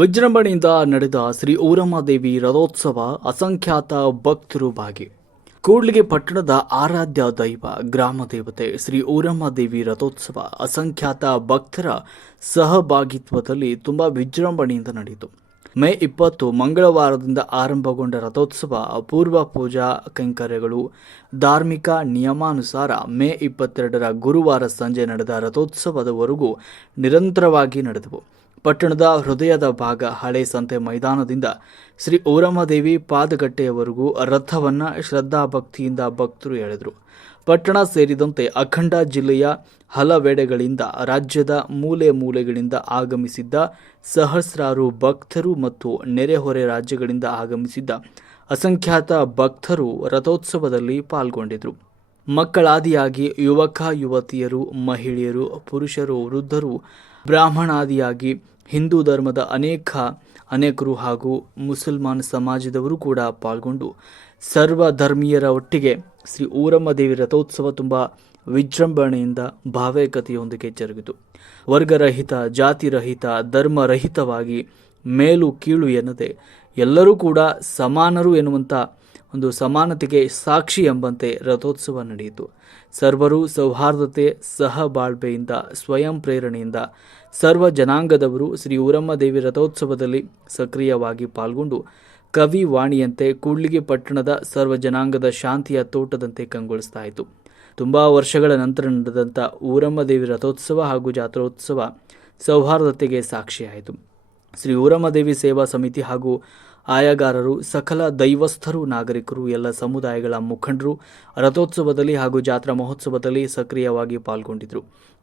ವಿಜೃಂಭಣೆಯಿಂದ ನಡೆದ ಶ್ರೀ ಊರಮ್ಮದೇವಿ ರಥೋತ್ಸವ ಅಸಂಖ್ಯಾತ ಭಕ್ತರು ಭಾಗಿ ಕೂಡ್ಲಿಗೆ ಪಟ್ಟಣದ ಆರಾಧ್ಯ ದೈವ ಗ್ರಾಮ ದೇವತೆ ಶ್ರೀ ಊರಮ್ಮದೇವಿ ರಥೋತ್ಸವ ಅಸಂಖ್ಯಾತ ಭಕ್ತರ ಸಹಭಾಗಿತ್ವದಲ್ಲಿ ತುಂಬ ವಿಜೃಂಭಣೆಯಿಂದ ನಡೆಯಿತು. ಮೇ ಇಪ್ಪತ್ತು ಮಂಗಳವಾರದಿಂದ ಆರಂಭಗೊಂಡ ರಥೋತ್ಸವ ಪೂರ್ವ ಪೂಜಾ ಕೈಂಕರ್ಯಗಳು, ಧಾರ್ಮಿಕ ನಿಯಮಾನುಸಾರ ಮೇ ಇಪ್ಪತ್ತೆರಡರ ಗುರುವಾರ ಸಂಜೆ ನಡೆದ ರಥೋತ್ಸವದವರೆಗೂ ನಿರಂತರವಾಗಿ ನಡೆದವು. ಪಟ್ಟಣದ ಹೃದಯದ ಭಾಗ ಹಳೆ ಸಂತೆ ಮೈದಾನದಿಂದ ಶ್ರೀ ಊರಮ್ಮದೇವಿ ಪಾದಗಟ್ಟೆಯವರೆಗೂ ರಥವನ್ನು ಶ್ರದ್ಧಾಭಕ್ತಿಯಿಂದ ಭಕ್ತರು ಎಳೆದರು. ಪಟ್ಟಣ ಸೇರಿದಂತೆ ಅಖಂಡ ಜಿಲ್ಲೆಯ ಹಲವೆಡೆಗಳಿಂದ ರಾಜ್ಯದ ಮೂಲೆ ಮೂಲೆಗಳಿಂದ ಆಗಮಿಸಿದ್ದ ಸಹಸ್ರಾರು ಭಕ್ತರು ಮತ್ತು ನೆರೆಹೊರೆ ರಾಜ್ಯಗಳಿಂದ ಆಗಮಿಸಿದ್ದ ಅಸಂಖ್ಯಾತ ಭಕ್ತರು ರಥೋತ್ಸವದಲ್ಲಿ ಪಾಲ್ಗೊಂಡಿದ್ದರು. ಮಕ್ಕಳಾದಿಯಾಗಿ ಯುವಕ, ಯುವತಿಯರು, ಮಹಿಳೆಯರು, ಪುರುಷರು, ವೃದ್ಧರು, ಬ್ರಾಹ್ಮಣಾದಿಯಾಗಿ ಹಿಂದೂ ಧರ್ಮದ ಅನೇಕ, ಅನೇಕರು ಹಾಗೂ ಮುಸಲ್ಮಾನ್ ಸಮಾಜದವರು ಕೂಡ ಪಾಲ್ಗೊಂಡು ಸರ್ವ ಧರ್ಮೀಯರ ಒಟ್ಟಿಗೆ ಶ್ರೀ ಊರಮ್ಮ ದೇವಿ ರಥೋತ್ಸವ ತುಂಬ ವಿಜೃಂಭಣೆಯಿಂದ ಭಾವೈಕತೆಯೊಂದಿಗೆ ಜರುಗಿತು. ವರ್ಗರಹಿತ, ಜಾತಿರಹಿತ, ಧರ್ಮರಹಿತವಾಗಿ ಮೇಲು, ಕೀಳು ಎನ್ನದೆ ಎಲ್ಲರೂ ಕೂಡ ಸಮಾನರು ಎನ್ನುವಂಥ ಒಂದು ಸಮಾನತೆಗೆ ಸಾಕ್ಷಿ ಎಂಬಂತೆ ರಥೋತ್ಸವ ನಡೆಯಿತು. ಸರ್ವರು ಸೌಹಾರ್ದತೆ, ಸಹಬಾಳ್ವೆಯಿಂದ, ಸ್ವಯಂ ಪ್ರೇರಣೆಯಿಂದ ಸರ್ವ ಜನಾಂಗದವರು ಶ್ರೀ ಊರಮ್ಮ ದೇವಿ ರಥೋತ್ಸವದಲ್ಲಿ ಸಕ್ರಿಯವಾಗಿ ಪಾಲ್ಗೊಂಡು ಕವಿ ವಾಣಿಯಂತೆ ಕೂಡ್ಲಿಗೆ ಪಟ್ಟಣದ ಸರ್ವ ಜನಾಂಗದ ಶಾಂತಿಯ ತೋಟದಂತೆ ಕಂಗೊಳಿಸ್ತಾ ಇತ್ತು. ತುಂಬ ವರ್ಷಗಳ ನಂತರ ನಡೆದಂಥ ಊರಮ್ಮದೇವಿ ರಥೋತ್ಸವ ಹಾಗೂ ಜಾತ್ರೋತ್ಸವ ಸೌಹಾರ್ದತೆಗೆ ಸಾಕ್ಷಿಯಾಯಿತು. ಶ್ರೀ ಊರಮ್ಮದೇವಿ ಸೇವಾ ಸಮಿತಿ ಹಾಗೂ ಆಯಾಗಾರರು, ಸಕಲ ದೈವಸ್ಥರು, ನಾಗರಿಕರು, ಎಲ್ಲ ಸಮುದಾಯಗಳ ಮುಖಂಡರು ರಥೋತ್ಸವದಲ್ಲಿ ಹಾಗೂ ಜಾತ್ರಾ ಮಹೋತ್ಸವದಲ್ಲಿ ಸಕ್ರಿಯವಾಗಿ ಪಾಲ್ಗೊಂಡಿದ್ದರು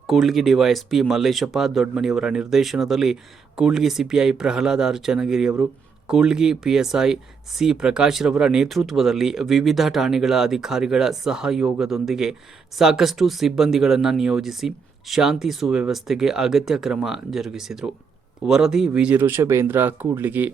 ಕೂಡ್ಲಿಗಿ ಡಿವೈಎಸ್ಪಿ ಮಲ್ಲೇಶಪ್ಪ ದೊಡ್ಡಮನಿಯವರ ನಿರ್ದೇಶನದಲ್ಲಿ ಕೂಡ್ಲಿಗಿ ಸಿಪಿಐ ಪ್ರಹ್ಲಾದ್ ಆರ್ ಚನ್ನಗಿರಿಯವರು ಕೂಡ್ಲಿಗಿ ಪಿಎಸ್ಐ ಸಿ ಪ್ರಕಾಶ್ರವರ ನೇತೃತ್ವದಲ್ಲಿ ವಿವಿಧ ಠಾಣೆಗಳ ಅಧಿಕಾರಿಗಳ ಸಹಯೋಗದೊಂದಿಗೆ ಸಾಕಷ್ಟು ಸಿಬ್ಬಂದಿಗಳನ್ನು ನಿಯೋಜಿಸಿ ಶಾಂತಿ ಸುವ್ಯವಸ್ಥೆಗೆ ಅಗತ್ಯ ಕ್ರಮ ಜರುಗಿಸಿದರು. ವರದಿ ವಿಜಿ ಋಷಭೇಂದ್ರ, ಕೂಡ್ಲಿಗಿ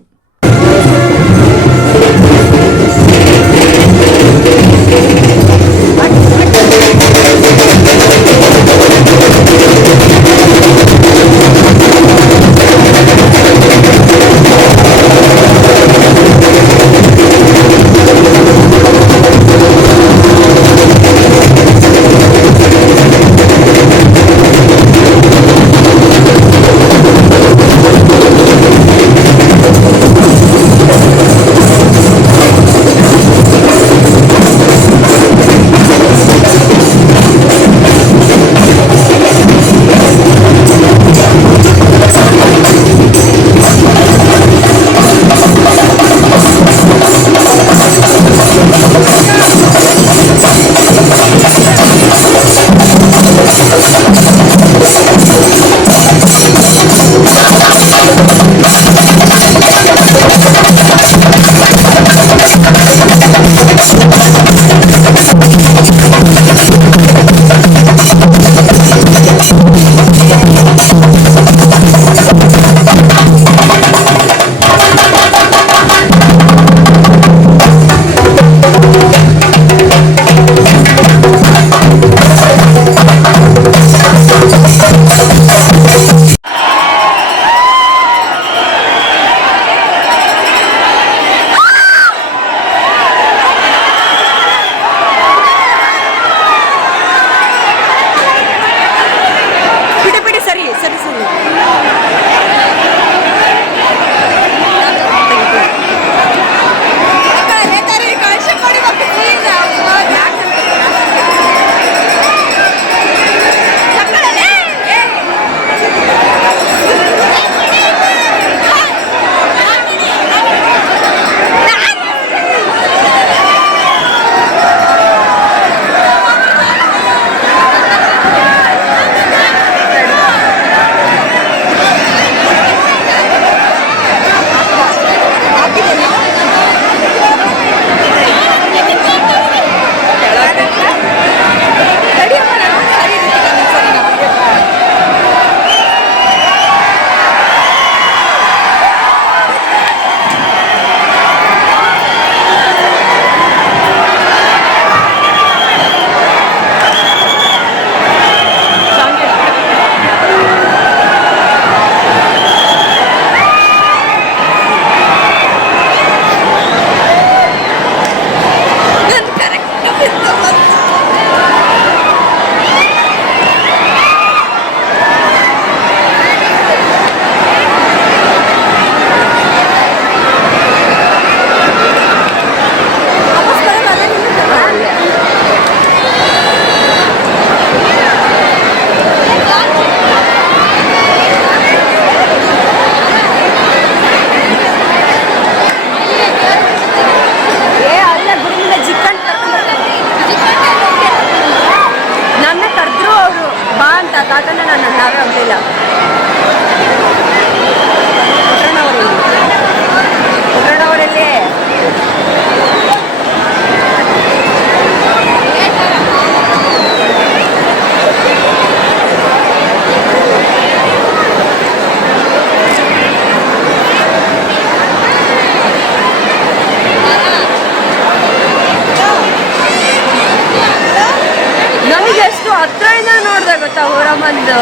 ಬಂತು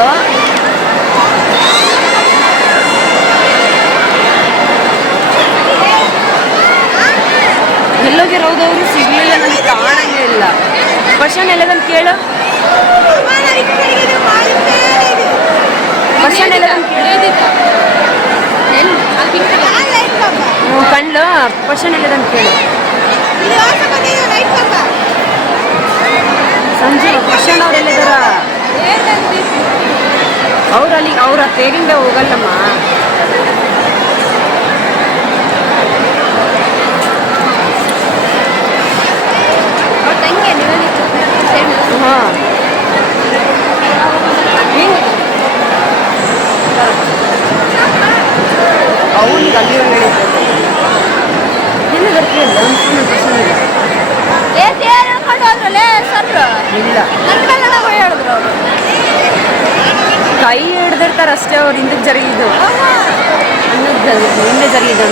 ಎಲ್ಲೋಗಿರೋದು ಅವರು ಸಿಗ್ಲಿಲ್ಲ, ನನಗೆ ಕಾಣಂಗೇ ಇಲ್ಲ. ಕ್ವಶನ್ ಎಲ್ಲದನ್ನು ಕೇಳು. ಪರ್ಷನ್ ಎಲ್ಲದನ್ನು ಕೇಳು. ಹ್ಞೂ ಎಲ್ಲದನ್ನು ಕೇಳು. ಸಂಜೆ ಕ್ವಶನ್ ಅವ್ರು ಅವ್ರು ಅಲ್ಲಿ ಅವ್ರ ತೇರಿಂದ ಹೋಗಲ್ಲಮ್ಮ. ಹಾಂ. ಅವನಿಗೆ ಅಲ್ಲಿ ಹೇಳಿದ್ದೆ ಇಲ್ಲ. ಇಲ್ಲ ಹೇಳಿದ್ರು ಅವರು. ಕೈ ಹಿಡ್ದಿರ್ತಾರ ಅಷ್ಟೇ ಅವ್ರು ಹಿಂದಕ್ಕೆ ಜರುಗಿದ್ದು ಹಿಂದೆ ಜರುಗಿದ್ದು